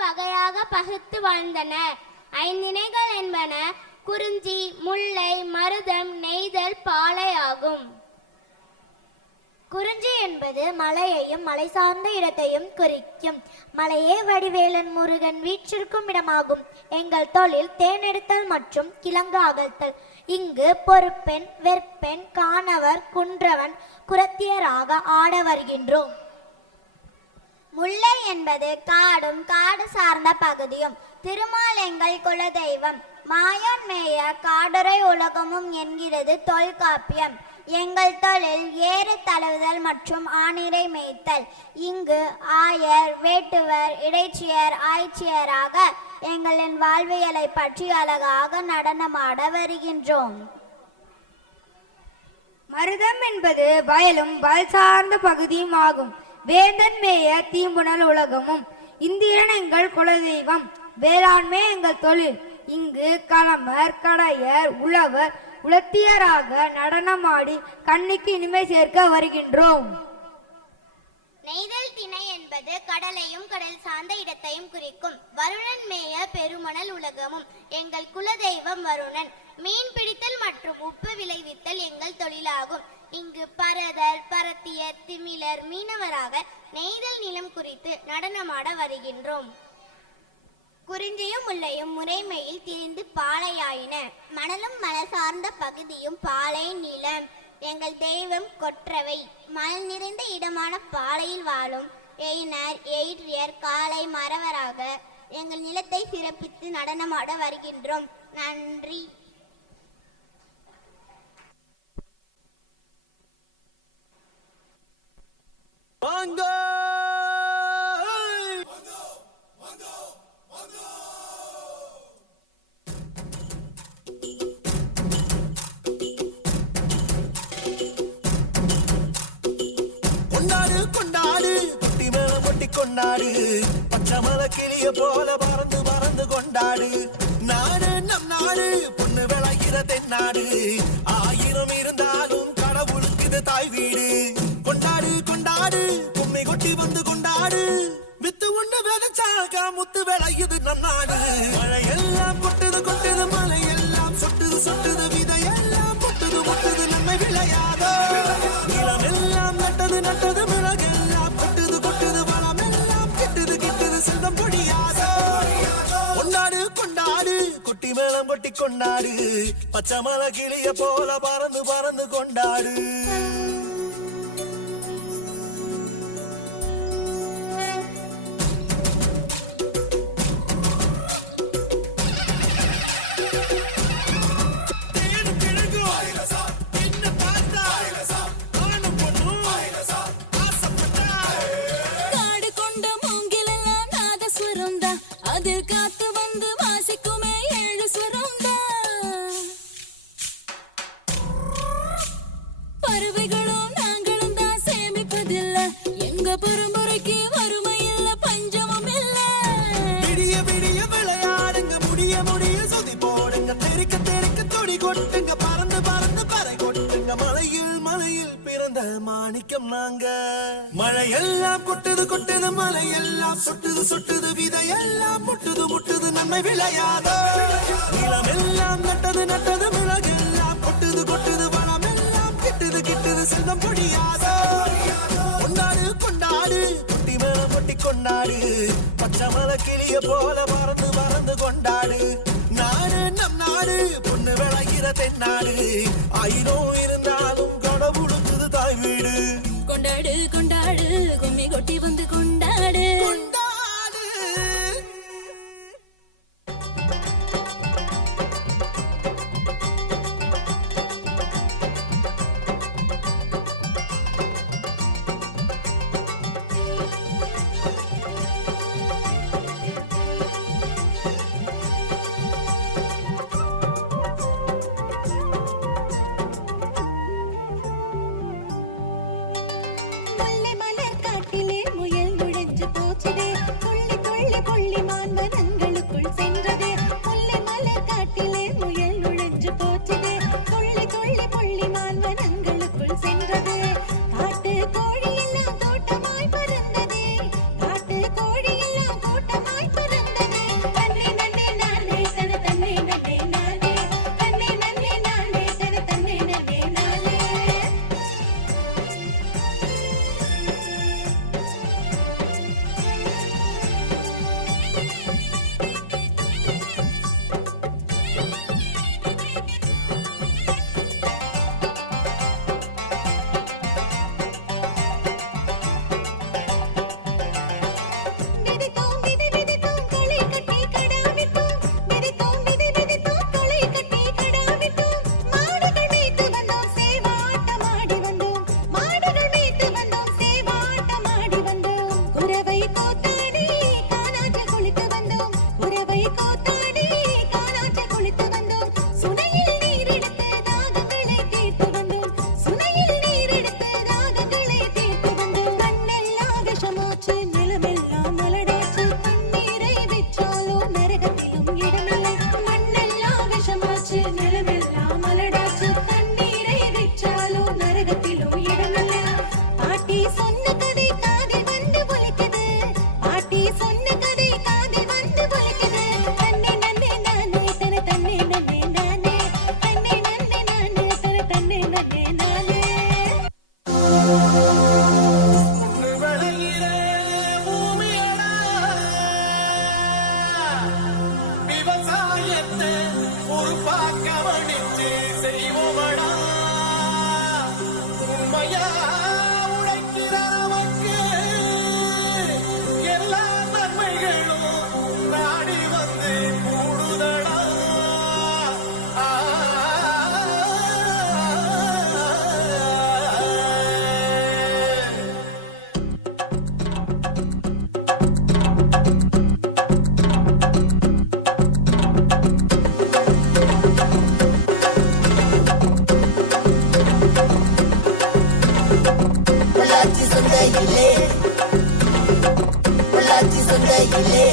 வகையாக பகுத்து வாழ்ந்தனர். ஐந்திணைகள் என்பன குறிஞ்சி, முல்லை, மருதம், நெய்தல், பாலை ஆகும். குறிஞ்சி என்பது மலையையும் மலை சார்ந்த இடத்தையும் குறிக்கும். மலையே வடிவேலன் முருகன் வீற்றிருக்கும் இடமாகும். எங்கள் தொழில் தேனெடுத்தல் மற்றும் கிழங்கு அகழ்த்தல். இங்கு பொறுப்பெண், வெற்பெண், காணவர், குன்றவன், குரத்தியராக ஆட வருகின்றோம். முல்லை என்பது காடும் காடு சார்ந்த பகுதியும். திருமால் எங்கள் குலதெய்வம். மாயான் மேய காடுரை உலகமும் என்கிறது தொல்காப்பியம். எங்கள் தொழில் ஏறு தழுவுதல் மற்றும் ஆணிரை மேய்த்தல். இங்கு ஆயர், வேட்டுவர், இடைச்சியர், ஆய்ச்சியராக எங்களின் வாழ்வியலை பற்றி அழகாக நடனமாட வருகின்றோம். மருதம் என்பது வயலும் வயல் சார்ந்த பகுதியும் ஆகும். வேந்தன் மேய தீம்புணல் உலகமும். இந்திரன் எங்கள் குலதெய்வம். வேளாண்மை எங்கள் தொழில். இங்கு களமர், கடையர், உழவர், உலத்தியராக நடனமாடி கண்ணுக்கு இனிமை சேர்க்க வருகின்றோம். நெய்தல் திணை என்பது கடலையும் கடல் சார்ந்த இடத்தையும் குறிக்கும். வருணன் மேய பெருமணல் உலகமும். எங்கள் குலதெய்வம் வருணன். மீன் பிடித்தல் மற்றும் உப்பு விளைவித்தல் எங்கள் தொழிலாகும். இங்கு பரதர், பரத்தியர், திமிழர், மீனவராக நெய்தல் நிலம் குறித்து நடனமாட வருகின்றோம். குறிஞ்சியும் முல்லையும் முறைமையில் திரிந்து பாலையாயின. மணலும் மணல் சார்ந்த பகுதியும் பாலை நிலம். எங்கள் தெய்வம் கொற்றவை. மணல் நிறைந்த இடமான பாலையில் வாழும் எயினர், எயிற்றியர், காளை, மறவராக எங்கள் நிலத்தை சிறப்பித்து நடனமாட வருகின்றோம். நன்றி. கொண்டாடு பச்சமல கிளிய போல பறந்து பறந்து கொண்டாடு. நாடு நம் நாடு, பொண்ணு விளைகிற தென்னாடு. ஆயிரம் இருந்தாலும் கடவுளுக்கு இது தாய் வீடு. கொண்டாடு கொண்டாடு, பொம்மை கொட்டி வந்து கொண்டாடு. வித்து ஒண்ணு விளைச்சாக்கா முத்து விளையுது நம் நாடு. மழையெல்லாம் கொட்டுது கொட்டுது, மலையெல்லாம் சொட்டுது சொட்டுது, விதையெல்லாம் பொட்டுது பொட்டுது, நன்மை விளையாதோ. நிலமெல்லாம் நட்டது நட்டது, மிளகெல்லாம் கொட்டுது கொட்டுது, வளமெல்லாம் கிட்டுது கிட்டுது, செல்வம் பொடியாதோ. கொண்டாடு கொண்டாடு, கொட்டி மேளம் கொட்டி கொண்டாடு. பச்சை மலை கிளிய போல பறந்து பறந்து கொண்டாடு. மழையெல்லாம் கொட்டுது கொட்டுது, மலையெல்லாம் சொட்டுது சொட்டுது, விதையெல்லாம் முட்டுது முட்டுது, நன்மை விளையாதோ. நிலமெல்லாம் நட்டது நட்டது, மிளகெல்லாம் கொட்டுது கொட்டுது, வளமெல்லாம் கிட்டுது கிட்டுது, செல்வம் பொடியாதோ. கொண்டாடு கொண்டாடு, குட்டி மேளம் கொட்டி கொண்டாடு. பச்சை மலை கிளிய போல பறந்து பறந்து கொண்டாடு. நாடு நம் நாடு, பொண்ணு விளைகிற தென்னாடு. ஆயிரம் இருந்தாலும் கடவுளுக்கு தாய் வீடு. கொண்டாடு கொண்டாடு, கும்மி கொட்டி வந்து கொண்டாடு. கோழி எல்லாம் கூட்டமாய் பறந்ததே. பொறுப்பா கவனிச்சு செய்வோமடா உண்மையா உழைக்கிற நமக்கு எல்லா நன்மைகளும் நாடி வந்து கூடுதடா பொள்ளாச்சி சந்தையிலே பொள்ளாச்சி சந்தையிலே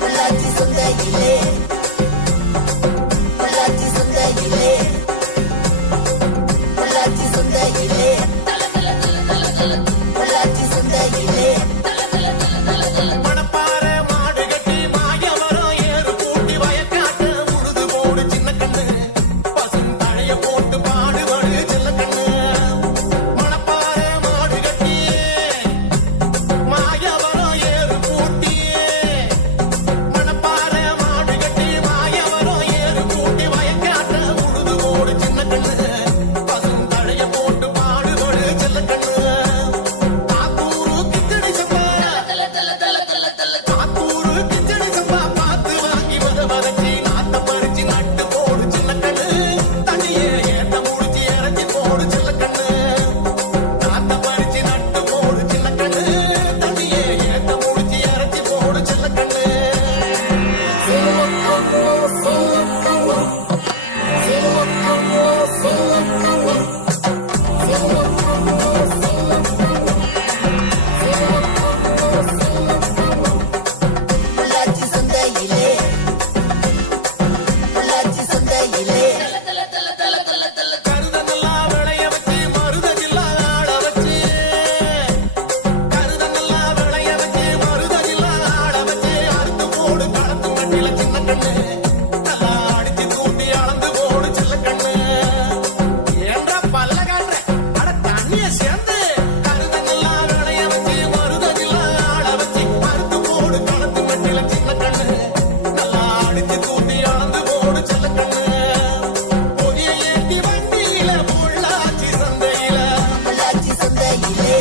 பொள்ளாச்சி சந்தையிலே பொள்ளாச்சி சந்தையிலே பொள்ளாச்சி சந்தையிலே பொள்ளாச்சி சந்தையிலே மணப்பாறை மாடு கட்டி மாயவரம் ஏறு கூட்டி வயக்காட்டு உழுது போடு சின்ன கண்ணு பசும் தழைய போட்டு பாடுபடு செல்ல கண்ணு மணப்பாறை மாடு கட்டி மாயவரம் ஏறு கூட்டி மணப்பாறை மாடு கட்டி மாயவரம் ஏறு கூட்டி வயக்காட்டு உழுது போடு சின்ன கண்ணு பசும் தழைய போட்டு பாடுபடு செல்ல கண்ணு ஆத்தூரு கிச்சடி சப்பா ஆத்தூரு கிச்சடி சப்பா பார்த்து வாங்கி வதச்சி நாத்த பறிச்சு நட்டு போடு சின்ன கண்ணு தண்ணியே ஏத்த முடிச்சு இறச்சி போடு சின்ன கண்ணு நாத்த பறிச்சு நட்டு போடு சின்ன கண்ணு தண்ணியே ஏத்த முடிச்சு இறச்சி போடு சின்ன கண்ணு பொள்ளாச்சி சந்தையிலே பொள்ளாச்சி சந்தையிலே கருதங்கள்லாம் விளைய வச்சு மருதகில்லாம் ஆட வச்சு கருதங்கள்லாம் விளைய வச்சு மருதகில்லாம் ஆட வச்சு அறுத்து போடு களத்து மட்டில சின்ன கண்ணு நல்லா அடிச்சு தூண்டி அளந்து போடு சின்ன கண்ணு ஏன்ற பல்ல காட்டுற அட தண்ணிய சேர்ந்து கருதங்கள்லாம் விளைய வச்சு மருதகில்லாம் ஆட வச்சு அறுத்து போடு களத்து மட்டில சின்ன கண்ணு நல்லா அடிச்சு தூண்டி அளந்து போடு சின்ன கண்ணு பொதிய ஏத்தி வண்டியில பொள்ளாச்சி சந்தையில பொள்ளாச்சி சந்தையிலே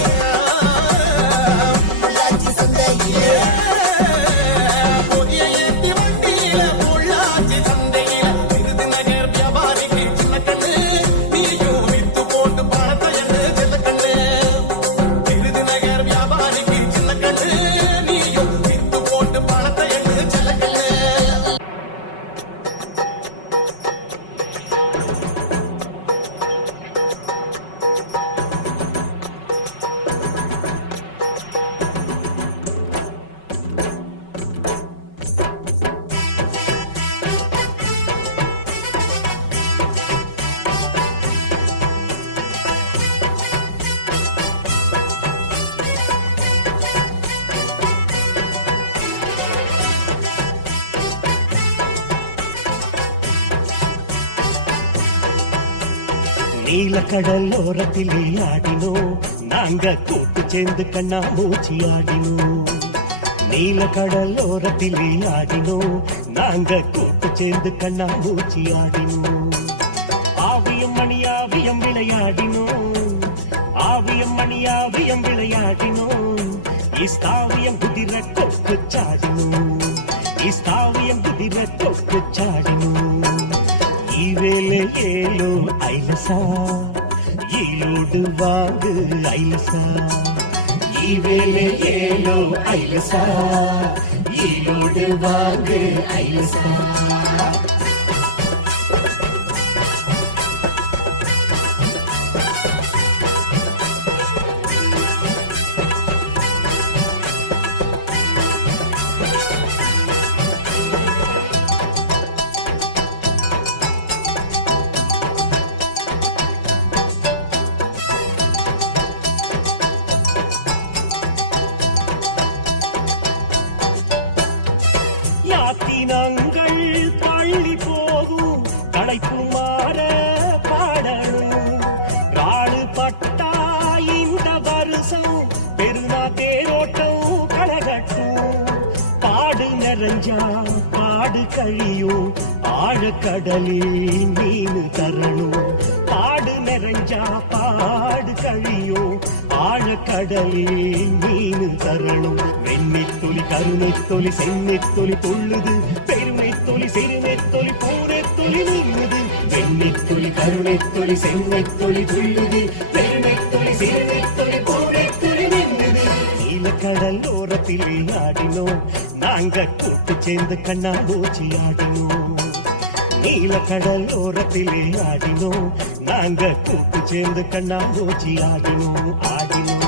பொள்ளாச்சி சந்தையிலே பொதிய ஏத்தி வண்டியில பொள்ளாச்சி சந்தையில விருதுநகர் வியாபாரிக்கு சின்ன கண்ணு நீயும் வித்து போட்டு பணத்தை எண்ணு சின்ன கண்ணு விருதுநகர் வியாபாரிக்கு சின்ன கண்ணு நீயும் வித்து போட்டு பணத்தை எண்ணு சின்ன கண்ணு நீலக்கடல் ஓரத்திலே ஆடினோம் நாங்க கூட்டு சேர்ந்து கண்ணா மூச்சி ஆடினோம் நீலக்கடல் ஓரத்திலே ஆடினோம் நாங்க கூட்டு சேர்ந்து கண்ணா மூச்சி ஆடினோம் ஆவியம் மணியாவியம் விளையாடினோம் ஆவியம் மணியாவியம் விளையாடினோம் இஸ்தாவியம் குதிர கொக்கு சாடினோம் இஸ்தாவியம் குதிர கொக்கு சாடினோம் ఈవేళ ఏలో ఐలసా ఈలోడు వాగు ఐలసా ఈవేళ ఏలో ఐలసా ఈలోడు వాగు ఐలసా யாத்தினங்கள் பள்ளி போகும் களைப்பு மாற பாடணும் ராடு பட்டா இந்த வருஷம் பெருநா தேரோட்டம் கழகட்டும் பாடு நிறைஞ்சா காடு கழியும் ஆழக்கடலில் மீன் தரணும் காடு நிறைஞ்சா பாடு கழியும் ஆழக்கடலில் மீன் தரணும் வெண்ணித்துளி கருணைத்துளி சென்னித்துளி துள்ளுது பெருமைத்துளி சிறுமைத்துளி பூரைத்துளி நில்லுது வெண்ணித்துளி கருணைத்துளி சென்னித்துளி துள்ளுது பெருமைத்துளி சிறுமைத்துளி பூரைத்துளி நில்லுது நீலக்கடல் ஓரத்தில் ஆடினோம் நாங்க கூட்டு சேர்ந்து கண்ணாமூச்சி ஆடினோம் நீலக்கடல் ஓரத்தில் ஆடினோம் நாங்க கூட்டு சேர்ந்து கண்ணாமூச்சி ஆடினோம் ஆடினோம்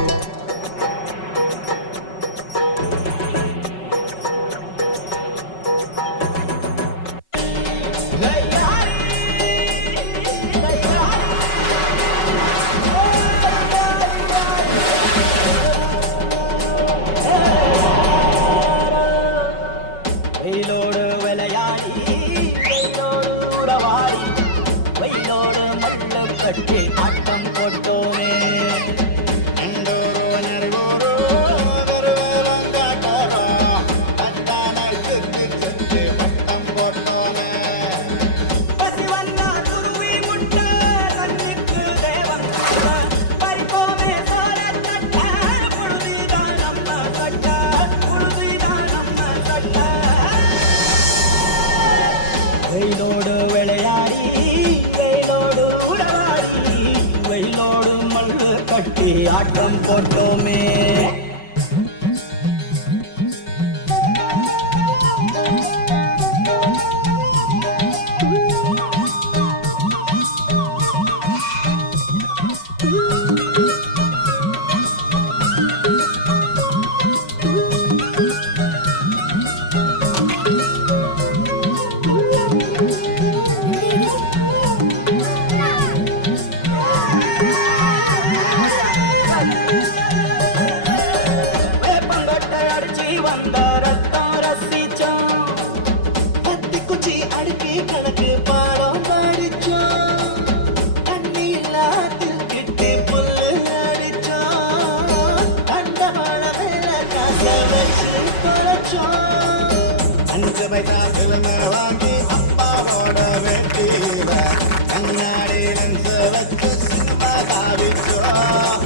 வெயிலோடு விளையாடி வெயிலோடு உறவாடி வெயிலோடு மல்லு கட்டி ஆட்டம் போட்டோமே எண்டோரோ நரிவோரோ வருவேலங்காட்டாரோ கட்டானால் சுத்தி சுத்தி பட்டம் போட்டோமே பசி வந்தா துருவி முட்டை கண்ணுக்கு தேவன் பறிப்போமே சோழ தட்ட புழுதிதான் நம்ம கட்ட புழுதிதான் நம்ம கட்ட வெயிலோடு விளையாடி வெயிலோடு உறவாடி வெயிலோடு மல்லு கட்டி ஆட்டம் போட்டோமே வேப்பங்கட்டை அடிச்சு வந்த ரத்தம் ரசிச்சோம் கத்தி குச்சி அடுக்கி கணக்கு பாடம் படிச்சோம் தண்ணி இல்லாத்தில் கிட்டி புல்லு அடிச்சோம் கண்ட மழ மேல காசை வச்சு தொலைச்சோம் 5 பைசா சிலுங்க வாங்கி அப்பாவோட வெட்டியில கண்ணாடி லென்ஸ் வச்சு சினிமா காவிச்சோம்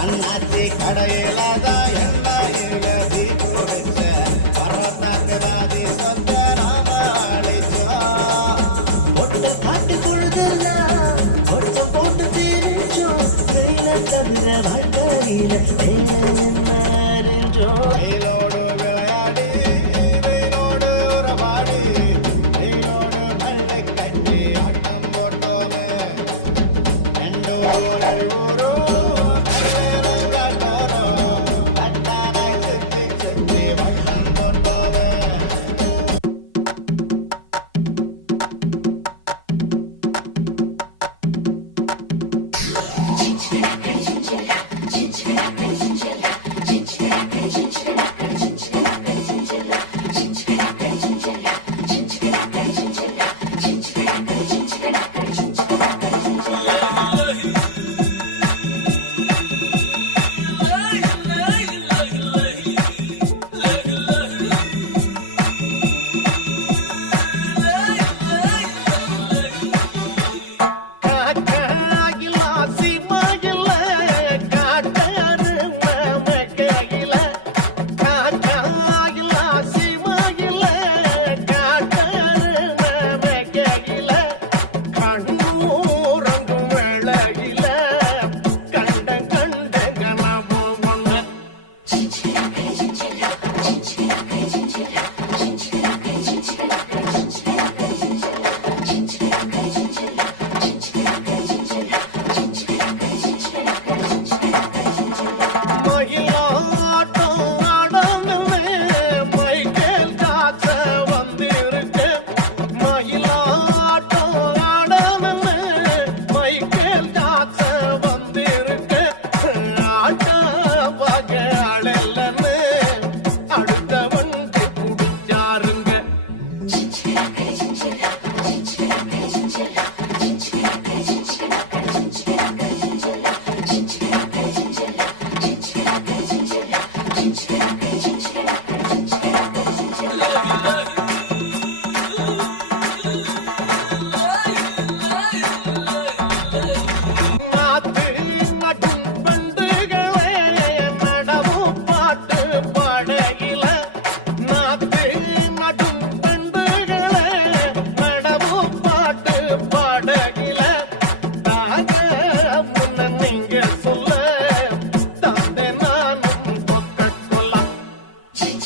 அண்ணாச்சி கடையில தான் எண்ணெயில தீப்பு வச்ச பரவத்தாக்கு ராதி சொந்த நாம அழைச்சோம் பொட்டு காட்டு பொழுதெல்லாம் பொட்டு போட்டு தீரிச்சோம் வெயில தவிர வாழ்க்கையில வெயிலோடு விளையாடி வெயிலோடு உறவாடி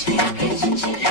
Chinchilla,